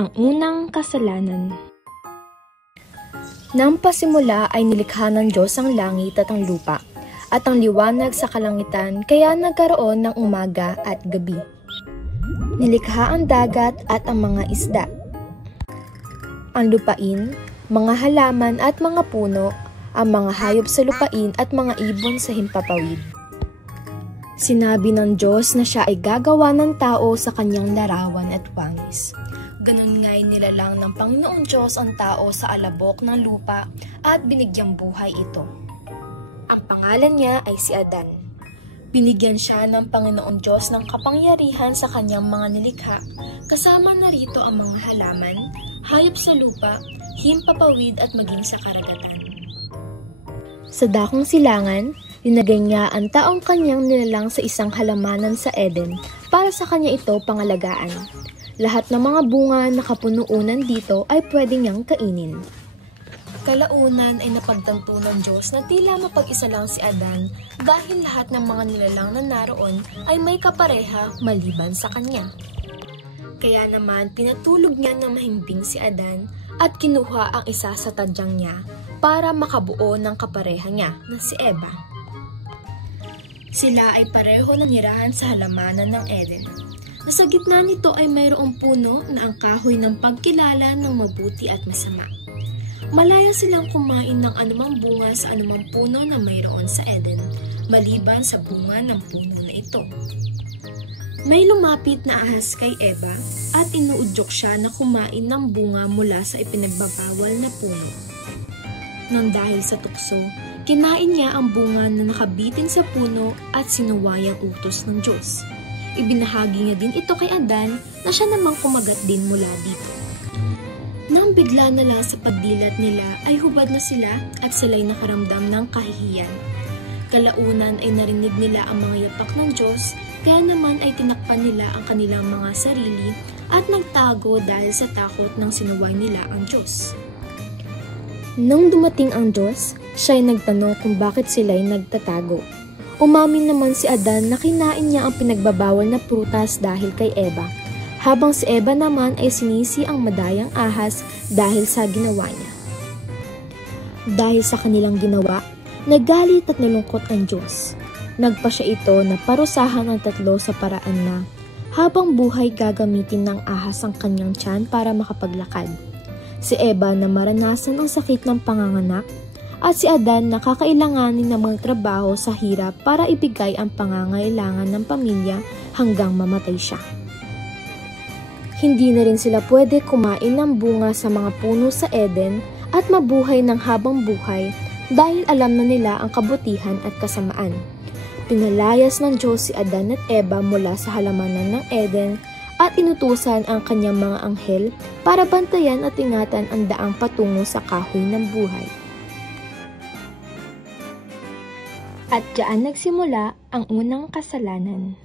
Ang unang kasalanan. Nang pasimula ay nilikha ng Diyos ang langit at ang lupa, at ang liwanag sa kalangitan, kaya nagkaroon ng umaga at gabi. Nilikha ang dagat at ang mga isda, ang lupain, mga halaman at mga puno, ang mga hayop sa lupain at mga ibon sa himpapawid. Sinabi ng Diyos na siya ay gagawa ng tao sa kanyang larawan at wangis. Ganun nga'y nilalang ng Panginoong Diyos ang tao sa alabok ng lupa at binigyang buhay ito. Ang pangalan niya ay si Adan. Binigyan siya ng Panginoong Diyos ng kapangyarihan sa kanyang mga nilikha, kasama na rito ang mga halaman, hayop sa lupa, himpapawid at maging sa karagatan. Sa dakong silangan, linagay niya ang taong kanyang nilalang sa isang halamanan sa Eden para sa kanya ito pangalagaan. Lahat ng mga bunga na kapunuunan dito ay pwede niyang kainin. Kalaunan ay napagtanto ng Diyos na tila mapag-isa lang si Adan dahil lahat ng mga nilalang na naroon ay may kapareha maliban sa kanya. Kaya naman pinatulog niya na mahimbing si Adan at kinuha ang isa sa tadyang niya para makabuo ng kapareha niya na si Eva. Sila ay pareho nanirahan sa halamanan ng Eden. Nasa gitna nito ay mayroong puno na ang kahoy ng pagkilala ng mabuti at masama. Malaya silang kumain ng anumang bunga sa anumang puno na mayroon sa Eden, maliban sa bunga ng puno na ito. May lumapit na ahas kay Eva at inuudyok siya na kumain ng bunga mula sa ipinagbabawal na puno. Nang dahil sa tukso, kinain niya ang bunga na nakabitin sa puno at sinuway ang utos ng Diyos. Ibinahagi niya din ito kay Adan na siya namang kumagat din mula dito. Nang bigla na lang sa pagdilat nila ay hubad na sila at sila'y nakaramdam ng kahihiyan. Kalaunan ay narinig nila ang mga yapak ng Diyos, kaya naman ay tinakpan nila ang kanilang mga sarili at nagtago dahil sa takot ng sinuway nila ang Diyos. Nang dumating ang Diyos, siya'y nagtanong kung bakit sila'y nagtatago. Umamin naman si Adan na kinain niya ang pinagbabawal na prutas dahil kay Eva, habang si Eva naman ay sinisi ang madayang ahas dahil sa ginawa niya. Dahil sa kanilang ginawa, nagalit at nalungkot ang Diyos. Nagpa siya ito na parusahan ang tatlo sa paraan na habang buhay gagamitin ng ahas ang kanyang tiyan para makapaglakad. Si Eva na maranasan ang sakit ng panganganak, at si Adan na kakailanganin ng magtrabaho sa hirap para ibigay ang pangangailangan ng pamilya hanggang mamatay siya. Hindi na rin sila pwede kumain ng bunga sa mga puno sa Eden at mabuhay ng habang buhay dahil alam na nila ang kabutihan at kasamaan. Pinalayas ng Diyos si Adan at Eva mula sa halamanan ng Eden at inutusan ang kanyang mga anghel para bantayan at ingatan ang daang patungo sa kahoy ng buhay. At diyan nagsimula ang unang kasalanan.